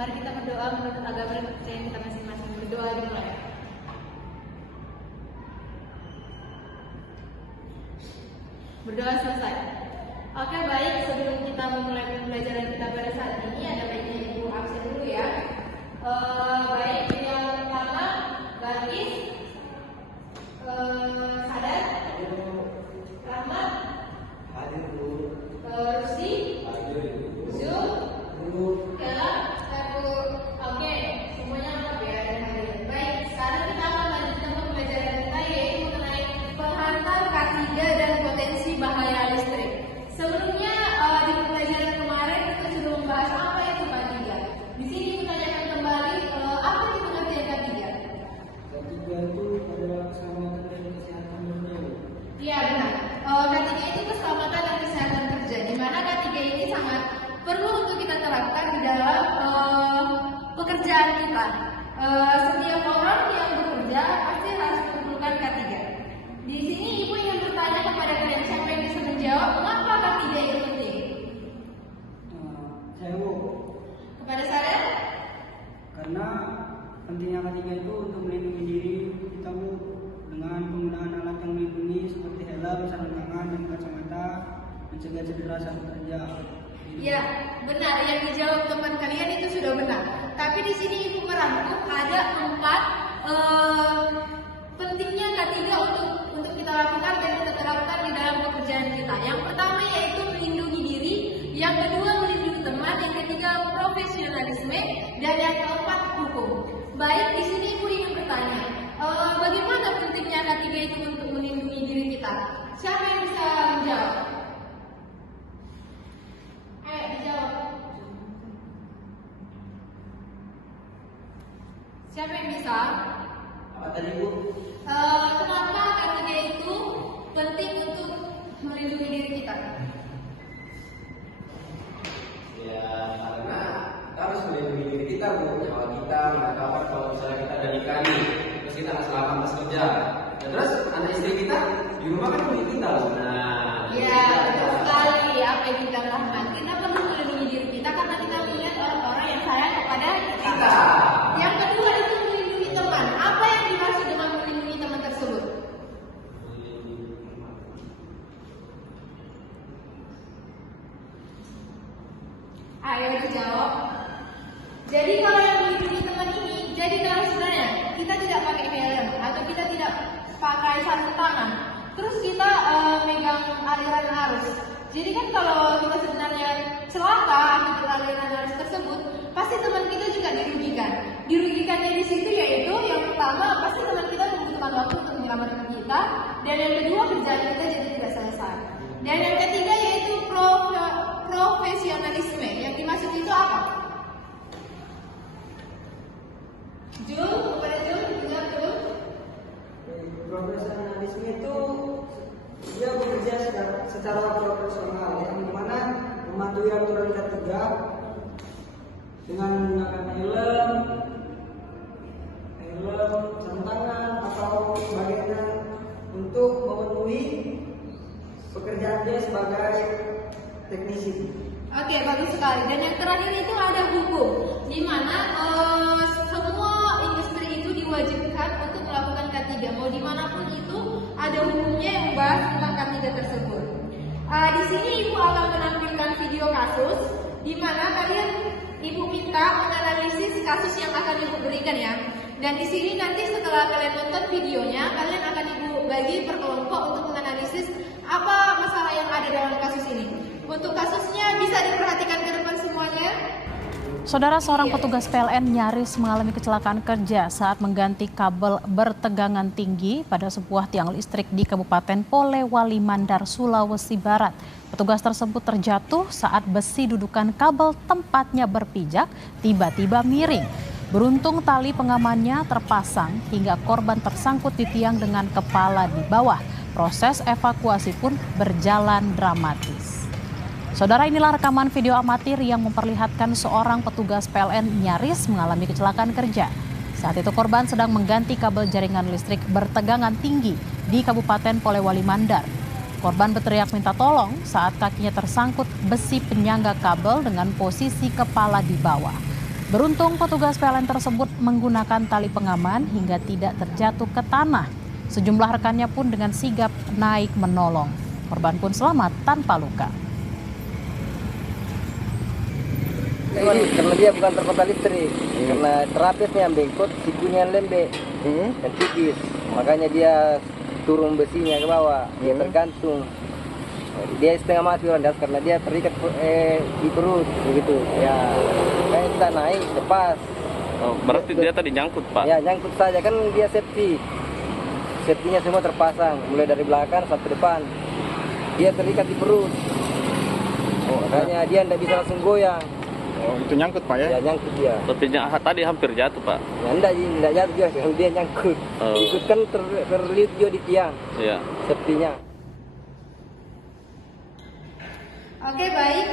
Mari kita berdoa menurut agama dan kepercayaan kita masing-masing. Berdoa dimulai. Berdoa selesai. Oke, baik, sebelum kita memulai pembelajaran kita pada saat ini, ada baiknya Ibu absen dulu ya. Baik, yang pertama, Baris, Sadar, Rahmat, Hadir Bu. Rusi, Hadir Bu. Zul, Bu. Kela, Bu. Oke, semuanya lengkap ya dan hadir. Baik, sekarang kita akan lanjutkan pembelajaran kita yaitu mengenai penghantar K3 dan potensi bahaya listrik. Sebelumnya di pembelajaran kemarin kita sudah membahas apa itu K3. Di sini ditanyakan kembali apa itu pengertian K3? Ketiga itu adalah keselamatan dan kesehatan dunia. Iya benar. K3 itu keselamatan dan kesehatan kerja, di mana K3 ini sangat perlu untuk kita terapkan di dalam pekerjaan kita. Setiap orang yang bekerja pasti harus mengumpulkan K3. Di sini Ibu ingin bertanya kepada kalian, siapa yang bisa menjawab mengapa K3 itu penting? Saya Bu. Kepada saya? Karena pentingnya ketiga itu untuk melindungi diri kita Bu, dengan penggunaan alat yang melindungi seperti helm, sarung tangan, dan kacamata, mencegah cedera saat bekerja. Ya, benar. Yang dijawab teman kalian itu sudah benar. Tapi di sini Ibu merangkum ada 4 pentingnya K3 untuk kita lakukan dan kita terapkan di dalam pekerjaan kita. Yang pertama yaitu melindungi diri, yang kedua melindungi teman, yang ketiga profesionalisme, dan yang keempat hukum. Baik, di sini Ibu ingin bertanya, bagaimana pentingnya K3 itu untuk melindungi diri kita? Siapa yang bisa menjawab? Ayo dijawab. Siapa yang bisa? Apa tadi Bu? Kenapa K3 itu penting untuk melindungi diri kita? Ya karena kita harus melindungi diri kita Bu, nyawa kita, maka kalau misalnya kita ada nikah nih, terus kita nggak selamat pas kerja, ya terus anak istri kita di rumah kan milik kita Bu. Nah, Ya, betul sekali apa yang kita lakukan. Kita perlu melindungi diri kita karena kita melihat orang-orang yang sayang kepada kita. Yang kedua itu melindungi teman. Apa yang dimaksud dengan melindungi teman tersebut? Ayo dijawab. Jadi kalau yang melindungi teman ini, jadi kalau sebenarnya kita tidak pakai helm atau kita tidak pakai sarung tangan, terus kita megang aliran arus. Jadi kan kalau kita sebenarnya celaka akibat aliran arus tersebut, pasti teman kita juga dirugikan. Dirugikannya di situ yaitu yang pertama pasti teman kita membutuhkan waktu untuk menyelamatkan kita, dan yang kedua kerjaan kita jadi tidak selesai. Dan yang ketiga yaitu profesionalisme. Yang dimaksud itu apa? Jul, kepada Jul, dengar Jul. Profesionalisme itu dia bekerja secara profesional, yang dimana mematuhi aturan ketiga dengan menggunakan helm, sarung tangan atau sebagainya untuk memenuhi pekerjaan dia sebagai teknisi. Oke, bagus sekali. Dan yang terakhir itu ada hukum, di mana semua industri itu diwajibkan untuk melakukan K3. Mau dimanapun itu ada hukumnya yang membahas tentang K3 tersebut. Di sini Ibu akan menampilkan video kasus, di mana Ibu minta menganalisis kasus yang akan Ibu berikan ya. Dan di sini nanti setelah kalian nonton videonya, kalian akan Ibu bagi per kelompok untuk menganalisis apa masalah yang ada dalam kasus ini. Untuk kasusnya bisa diperhatikan ke depan semuanya. Saudara, seorang petugas PLN nyaris mengalami kecelakaan kerja saat mengganti kabel bertegangan tinggi pada sebuah tiang listrik di Kabupaten Polewali Mandar, Sulawesi Barat. Petugas tersebut terjatuh saat besi dudukan kabel tempatnya berpijak tiba-tiba miring. Beruntung tali pengamannya terpasang hingga korban tersangkut di tiang dengan kepala di bawah. Proses evakuasi pun berjalan dramatis. Saudara, inilah rekaman video amatir yang memperlihatkan seorang petugas PLN nyaris mengalami kecelakaan kerja. Saat itu korban sedang mengganti kabel jaringan listrik bertegangan tinggi di Kabupaten Polewali Mandar. Korban berteriak minta tolong saat kakinya tersangkut besi penyangga kabel dengan posisi kepala di bawah. Beruntung petugas PLN tersebut menggunakan tali pengaman hingga tidak terjatuh ke tanah. Sejumlah rekannya pun dengan sigap naik menolong. Korban pun selamat tanpa luka. Karena dia bukan terpotong listrik, karena terapisnya yang bengkot, sikunya yang lembek dan tipis, makanya dia turun besinya ke bawah, dia tergantung. Dia setengah mati orang karena dia terikat di perut begitu. Ya, kayak kita naik lepas. Oh, berarti dia tadi nyangkut, Pak? Ya, nyangkut saja, kan dia safety. Safety-nya semua terpasang, mulai dari belakang sampai depan. Dia terikat di perut. Makanya dia tidak bisa langsung goyang. Oh, itu nyangkut, Pak ya? Ya, nyangkut dia. Tapi tadi hampir jatuh, Pak? Ya, enggak jatuh juga, kalau dia nyangkut. Oh. Ikut kan terlilit juga di tiang. Iya. Safety-nya. Oke, baik.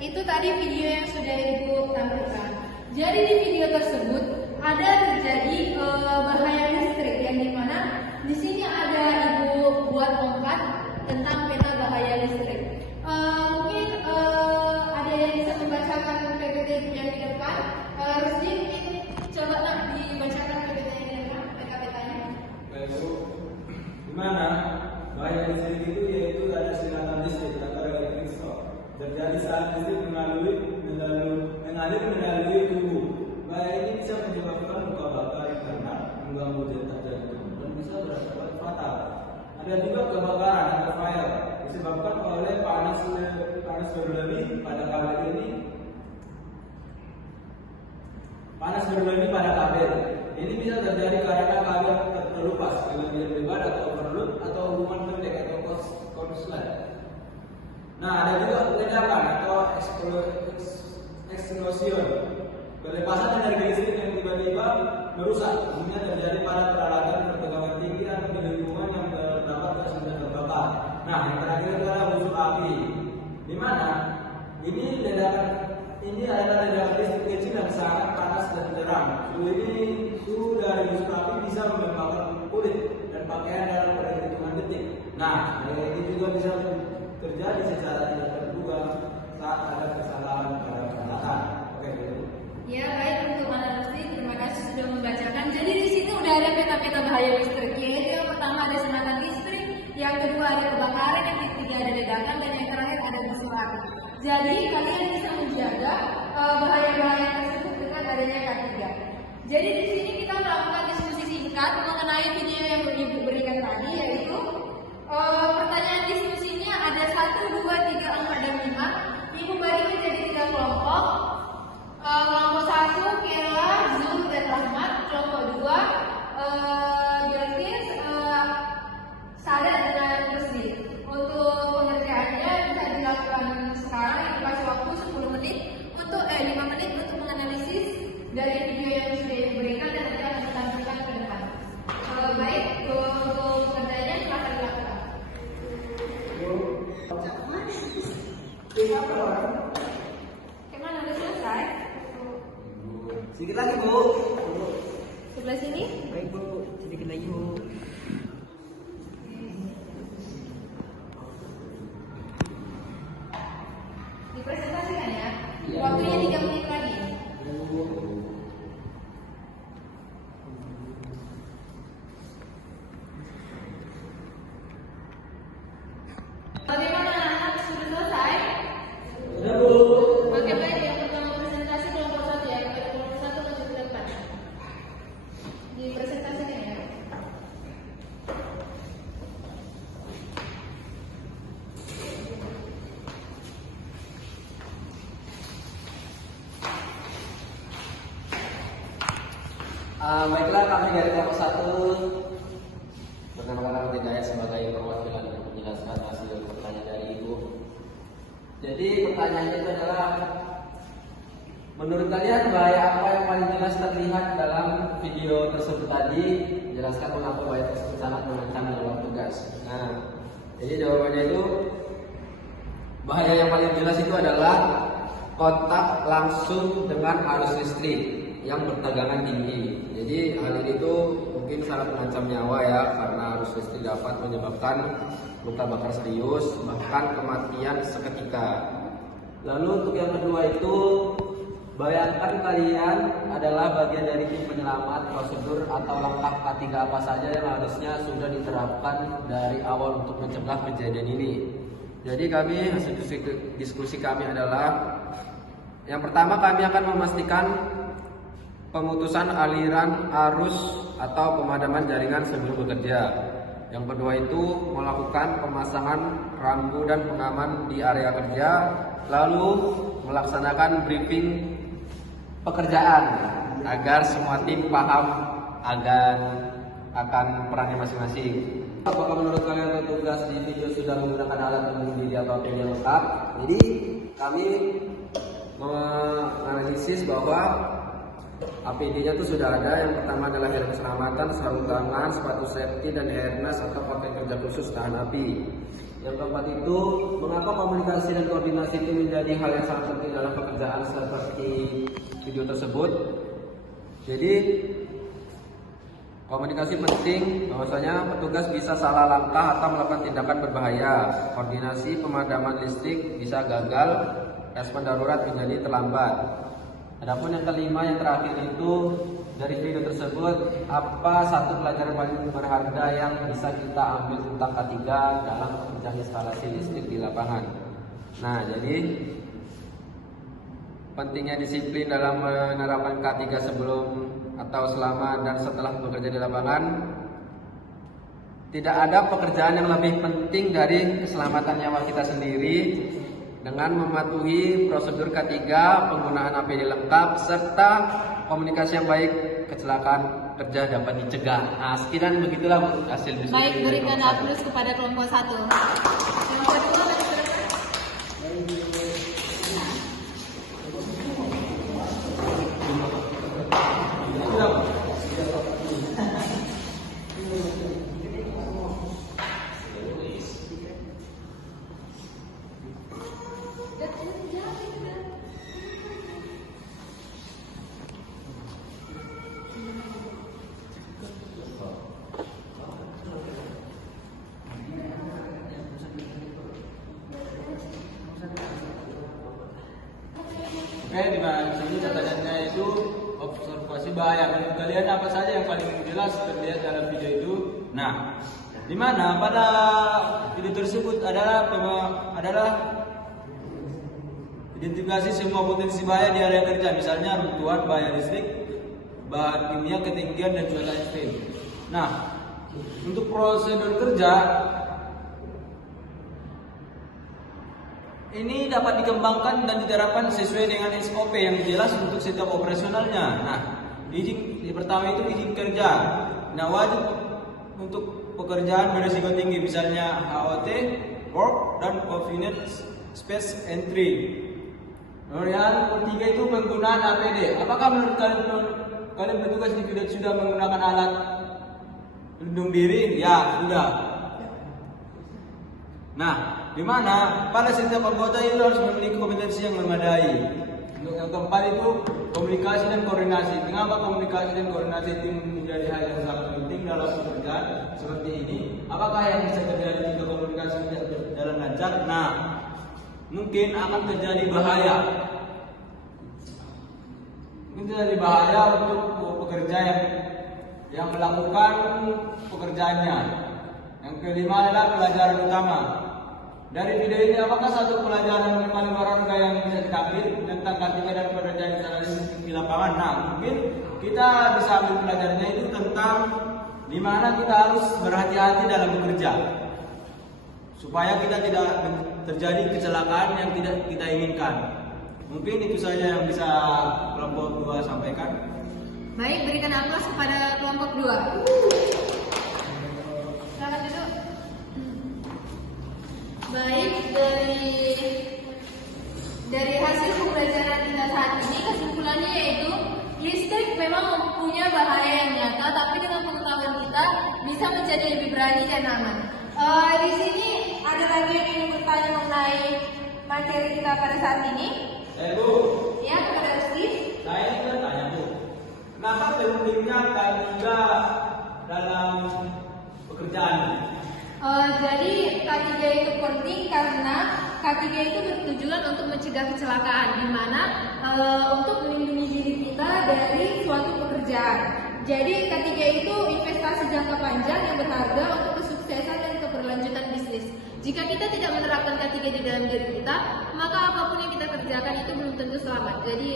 Itu tadi video yang sudah Ibu tampilkan. Jadi di video tersebut ada terjadi bahaya listrik yang dimana di sini ada Ibu buat ongkat tentang peta bahaya listrik. Mungkin ada yang bisa membacakan PPT yang di depan. Rusdi mungkin coba dibacakan PPT yang di depan, peta-petanya. Di mana bahaya listrik itu yaitu ada singkatan listrik atau electric shock terjadi saat listrik mengalir melalui tubuh. Bahaya ini bisa menyebabkan luka bakar karena mengganggu detak jantung dan bisa berakibat fatal. Ada juga kebakaran atau fire disebabkan oleh panas berlebih pada kabel ini. Panas berlebih pada kabel. Ini bisa terjadi karena kabel terkelupas, kelebihan lebar atau overload atau hubungan pendek atau korslet. Nah, ada juga ledakan atau explosion. Pelepasan energi listrik yang tiba-tiba merusak, umumnya terjadi pada peralatan bertegangan tinggi atau di lingkungan yang terdapat gas sudah terbakar. Nah, yang terakhir adalah busuk api. Di mana ini adalah ledakan listrik kecil yang sangat panas dan terang. Suhu dari busuk api bisa membakar kulit dan pakaian dalam hitungan detik. Nah, ini juga bisa terjadi secara tidak terduga saat ada kesalahan pada peralatan. Oke, gitu. Ya, baik, untuk Rusdi, terima kasih sudah membacakan. Jadi di sini udah ada peta-peta bahaya listrik. Yaitu yang pertama ada sengatan listrik, yang kedua ada kebakaran, yang ketiga ada ledakan, dan yang terakhir ada busuk api. Jadi kalian bisa menjaga bahaya-bahaya tersebut dengan adanya K3. Jadi di sini kita melakukan diskusi singkat mengenai video yang Ibu berikan tadi, yaitu pertanyaan diskusinya ada 1, 2, 3, 4, dan 5. Ibu bagi menjadi 3 kelompok. Kelompok 1, Kela, Zul, dan Rahmat. Kelompok 2, Bilkis, Sadat, dan Rusdi. Untuk pengerjaannya bisa dilakukan sekarang, dikasih waktu 10 menit untuk 5 menit untuk menganalisis dari video yang sudah diberikan dan nanti akan ditampilkan ke depan. Baik, untuk pekerjaannya silakan dilakukan. Kemana udah selesai? Sedikit lagi, Bu. Sebelah sini? Baik, Bu. Sedikit lagi, Bu. Dipresentasikan ya. Waktunya 3 menit lagi. Bagaimana anak sudah selesai? Sudah, Bu. Oke, baik, yang pertama presentasi kelompok 1 ya. Kepada kelompok 1 maju ke depan. Dipresentasikan ya. Baiklah, kami dari kelompok 1 bersama Hidayat sebagai perwakilan untuk menjelaskan hasil pertanyaan dari Ibu. Jadi pertanyaannya itu adalah, menurut kalian bahaya apa yang paling jelas terlihat dalam video tersebut tadi? Jelaskan mengapa bahaya tersebut sangat mengancam nyawa tugas. Nah, jadi jawabannya itu, bahaya yang paling jelas itu adalah kontak langsung dengan arus listrik yang bertegangan tinggi. Jadi hal ini itu mungkin sangat mengancam nyawa ya, karena arus listrik dapat menyebabkan luka bakar serius, bahkan kematian seketika. Lalu untuk yang kedua itu Bayangkan kalian adalah bagian dari tim penyelamat, prosedur atau langkah K3 apa saja yang harusnya sudah diterapkan dari awal untuk mencegah kejadian ini. Jadi hasil diskusi kami adalah yang pertama, kami akan memastikan pemutusan aliran arus atau pemadaman jaringan sebelum bekerja. Yang kedua itu melakukan pemasangan rambu dan pengaman di area kerja, lalu melaksanakan briefing pekerjaan agar semua tim paham akan perannya masing-masing. Apakah menurut kalian petugas di video sudah menggunakan alat pelindung diri atau APD lengkap? Jadi kami menganalisis bahwa APD-nya itu sudah ada. Yang pertama adalah helm keselamatan, sarung tangan, sepatu safety, dan harness atau pakai kerja khusus tahan api. Yang keempat itu, mengapa komunikasi dan koordinasi itu menjadi hal yang sangat penting dalam pekerjaan seperti video tersebut. Jadi komunikasi penting, bahwasanya petugas bisa salah langkah atau melakukan tindakan berbahaya. Koordinasi pemadaman listrik bisa gagal, respon darurat menjadi terlambat. Adapun yang kelima, yang terakhir itu, dari video tersebut, apa satu pelajaran paling berharga yang bisa kita ambil tentang K3 dalam pekerjaan instalasi listrik di lapangan? Nah, jadi pentingnya disiplin dalam menerapkan K3 sebelum atau selama dan setelah bekerja di lapangan. Tidak ada pekerjaan yang lebih penting dari keselamatan nyawa kita sendiri. Dengan mematuhi prosedur K3, penggunaan APD lengkap, serta komunikasi yang baik, kecelakaan kerja dapat dicegah. Nah, sekiranya begitulah hasil diskusi. Baik, berikan aplaus kepada kelompok 1. Kelompok 2 dan Oke, di sini catatannya itu observasi bahaya. Menurut kalian apa saja yang paling jelas terlihat dalam video itu? Nah, di mana pada video tersebut adalah identifikasi semua potensi bahaya di area kerja, misalnya runtuhan, bahaya listrik, bahan kimia, ketinggian, dan cuaca ekstrim. Nah, untuk prosedur kerja ini dapat dikembangkan dan diterapkan sesuai dengan SOP yang jelas untuk setiap operasionalnya. Nah, izin pertama itu izin kerja. Nah, wajib untuk pekerjaan berisiko tinggi, misalnya HOT, work, dan convenience space entry. Yang ketiga itu penggunaan APD. Apakah menurut kalian bertugas di video sudah menggunakan alat pelindung diri? Ya, sudah. Nah, di mana pada setiap anggota itu harus memiliki kompetensi yang memadai. Untuk yang keempat itu komunikasi dan koordinasi. Mengapa komunikasi dan koordinasi tim menjadi hal yang sangat penting dalam pekerjaan seperti ini? Apakah yang bisa terjadi jika komunikasi tidak berjalan lancar? Nah, mungkin akan terjadi bahaya. Mungkin terjadi bahaya untuk pekerja yang melakukan pekerjaannya. Yang kelima adalah pelajaran utama. Dari video ini, apakah satu pelajaran yang paling berharga yang bisa diambil tentang K3 dan pekerjaan instalasi di lapangan? Nah, mungkin kita bisa ambil pelajarannya itu tentang di mana kita harus berhati-hati dalam bekerja, supaya kita tidak terjadi kecelakaan yang tidak kita inginkan. Mungkin itu saja yang bisa kelompok 2 sampaikan. baik, berikan aplaus kepada kelompok 2. Silakan duduk. Baik, dari hasil pembelajaran kita saat ini, kesimpulannya yaitu listrik memang punya bahaya yang nyata, tapi dengan pengetahuan kita bisa menjadi lebih berani dan aman. Di sini ada lagi yang ingin bertanya mengenai materi kita pada saat ini. Bu. Ya, kepada Rizky. Saya ini kan tanya, Bu. Kenapa pentingnya K3 dalam pekerjaan? Jadi K3 itu penting karena K3 itu bertujuan untuk mencegah kecelakaan, di mana untuk melindungi diri kita dari suatu pekerjaan. Jadi K3 itu investasi jangka panjang yang berharga untuk kesuksesan dan keberlanjutan bisnis. Jika kita tidak menerapkan K3 di dalam diri kita, maka apapun yang kita kerjakan itu belum tentu selamat. Jadi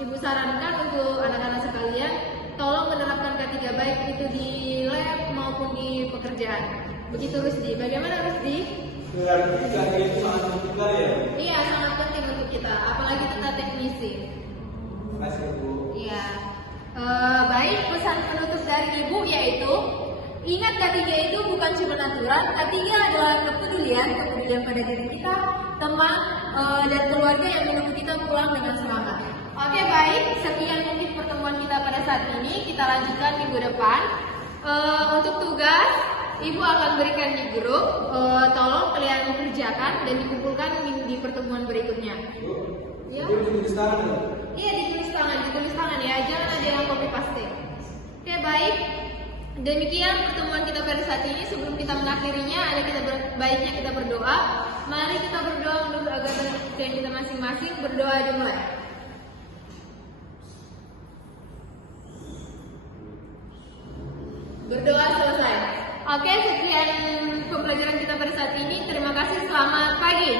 Ibu sarankan untuk anak-anak sekalian, tolong menerapkan K3 baik itu di lab maupun di pekerjaan. Begitu Rusdi. Bagaimana Rusdi? Berarti K3 itu sangat penting sekali ya? Iya, sangat penting untuk kita, apalagi kita teknisi. Terima kasih Bu. Iya. Baik, pesan penutup dari Ibu yaitu ingat K3 itu bukan cuma aturan, K3 adalah kepedulian pada diri kita, teman, dan keluarga yang menunggu kita pulang dengan selamat. Oke, baik, sekian mungkin pertemuan kita pada saat ini. Kita lanjutkan minggu depan. Untuk tugas, Ibu akan berikan di grup. Tolong kalian kerjakan dan dikumpulkan di pertemuan berikutnya. Ya? Itu ditulis tangan ya? Iya, ditulis tangan ya, jangan ada yang copy paste. Oke, baik. Demikian pertemuan kita pada saat ini. Sebelum kita mengakhirinya, baiknya kita berdoa. Mari kita berdoa menurut agama kita masing-masing. Berdoa dimulai. Berdoa selesai. Oke, sekian pembelajaran kita pada saat ini. Terima kasih. Selamat pagi.